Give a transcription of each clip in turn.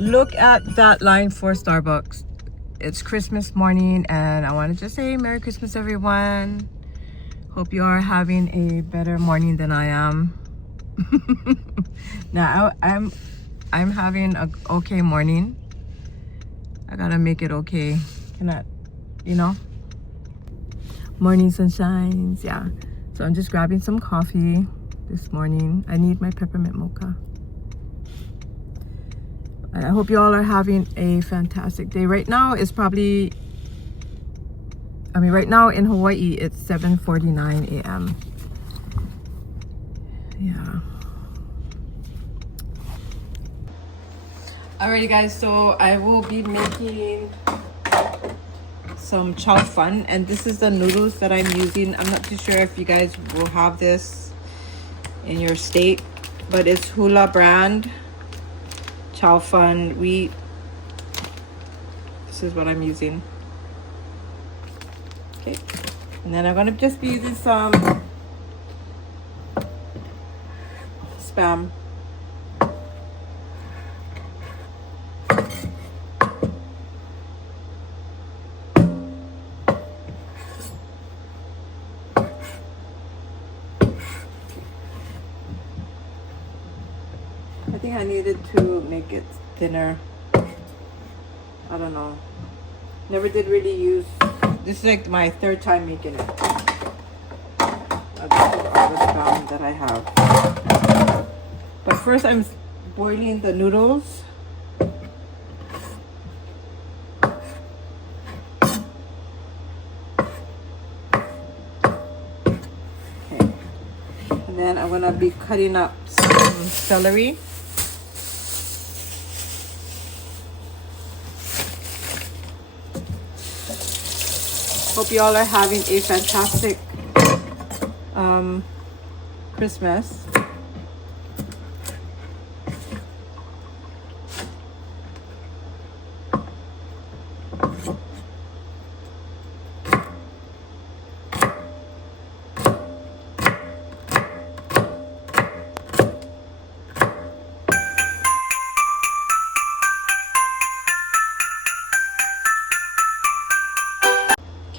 Look at that line for Starbucks. It's Christmas morning and I wanted to say Merry Christmas everyone. Hope you are having a better morning than I am. Now I'm having a okay morning. I gotta make it okay. Cannot, you know. Morning sunshines, yeah. So I'm just grabbing some coffee this morning. I need my peppermint mocha. I hope you all are having a fantastic day. Right now it's probably, right now in Hawaii it's 7:49 a.m. Yeah. Alrighty guys, so I will be making some Chow Fun, and this is the noodles that I'm using. I'm not too sure if you guys will have this in your state, but it's Hula brand Chow Fun wheat. This is what I'm using. Okay, and then I'm gonna just be using some Spam. I think I needed to make it thinner. I don't know. Never did really use. This is like my third time making it. This is all the Spam that I have. But first I'm boiling the noodles. Okay. And then I'm gonna be cutting up some celery. Hope you all are having a fantastic Christmas.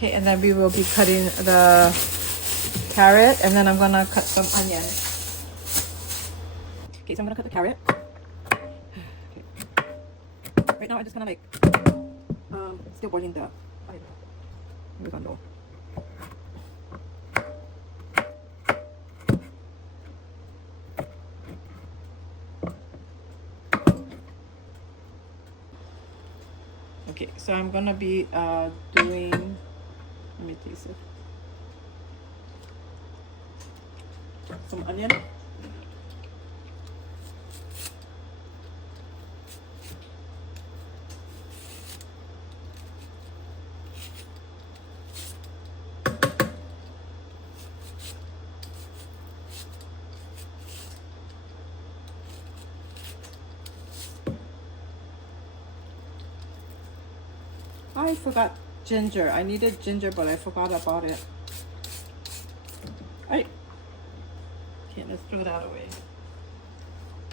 Okay, and then we will be cutting the carrot, and then I'm gonna cut some onion. Okay, so I'm gonna cut the carrot. Okay. Right now I'm just kind of like still boiling the oregano. Okay, so I'm gonna be doing. Let me taste it. Some onion. I forgot ginger. I needed ginger, but I forgot about it. Alright. Okay, let's throw that away.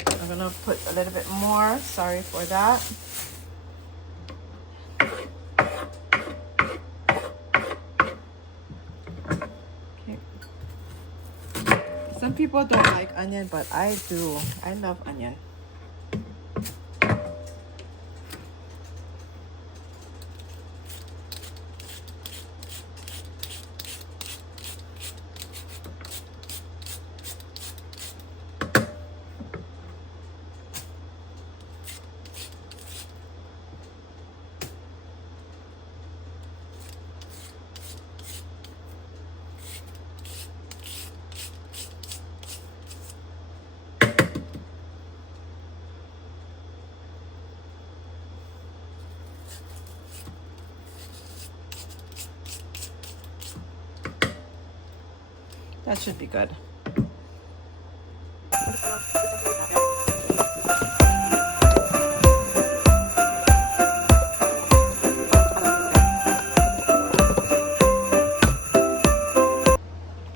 I'm gonna put a little bit more. Sorry for that. Okay. Some people don't like onion, but I do. I love onion. That should be good.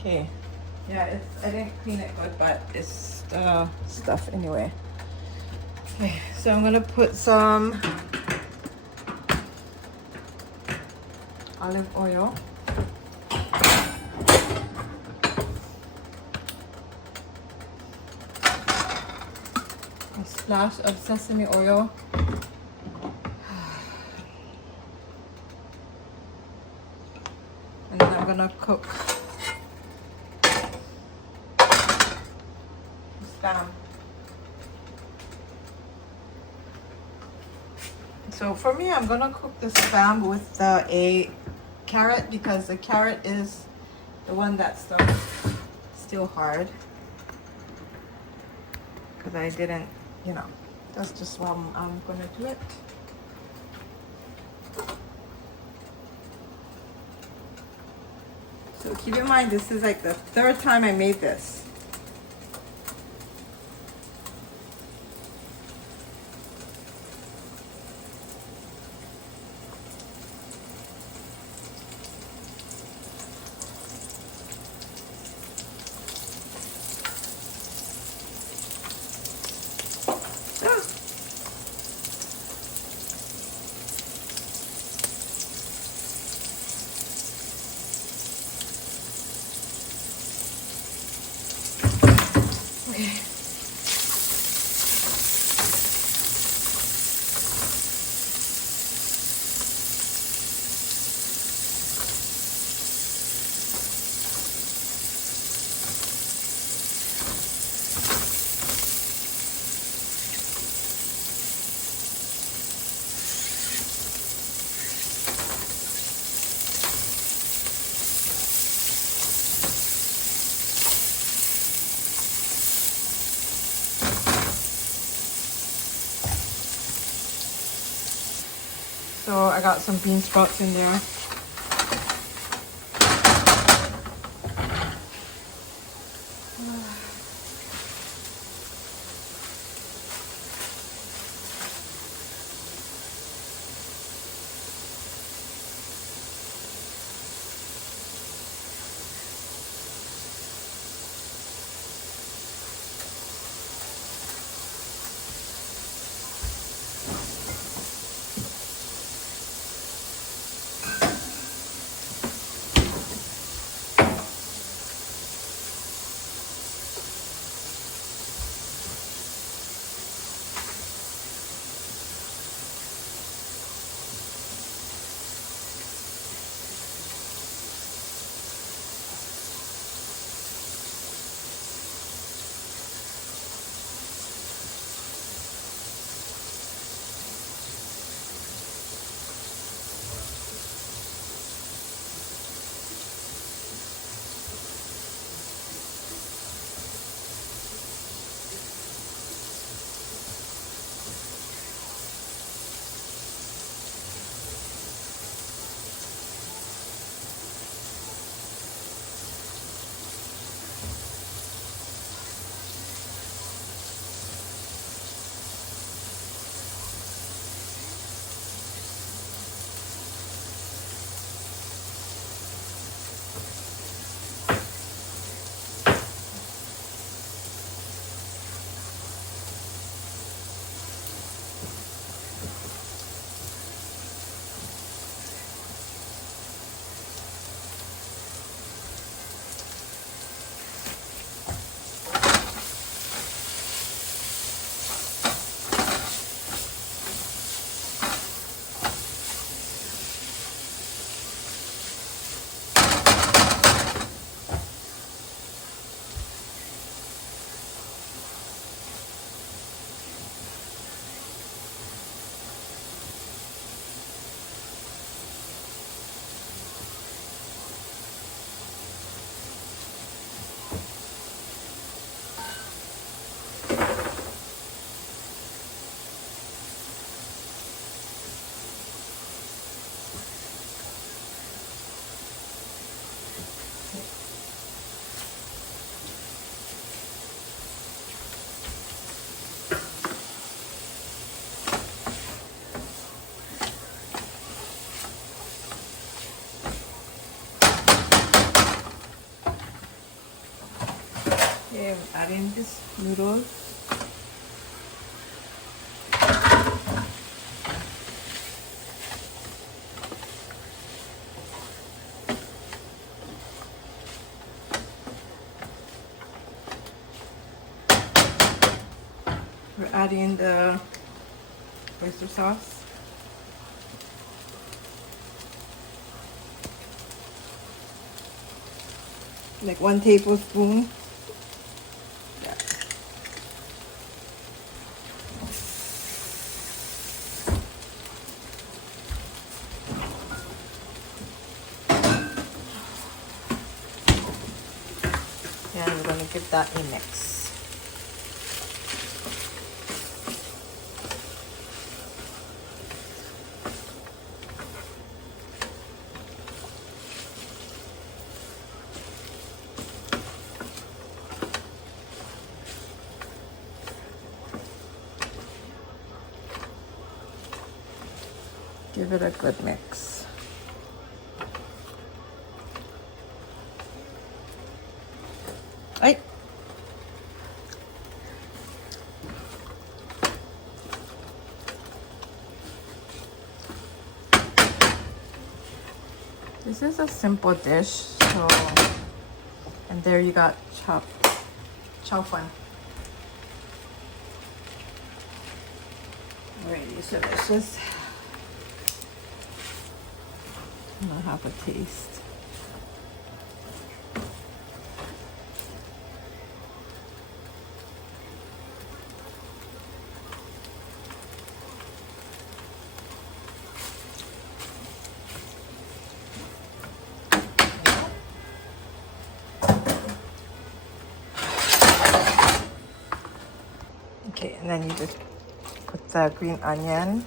Okay. Yeah, I didn't clean it good, but it's stuff anyway. Okay, So I'm gonna put some olive oil. A splash of sesame oil. And then I'm gonna cook spam. So for me, I'm gonna cook the spam with a carrot because the carrot is the one that's still hard. Because I didn't, you know, that's just why I'm gonna do it. So keep in mind, this is like the third time I made this. Okay. So I got some bean sprouts in there. Okay, I'm adding this noodles. add in the oyster sauce. Like 1 tablespoon. Yeah. And we're gonna give that a mix. Give it a good mix. Right. This is a simple dish, so, and there you got Chow Fun. Alrighty, so let's just have a taste. Okay, and then you just put the green onion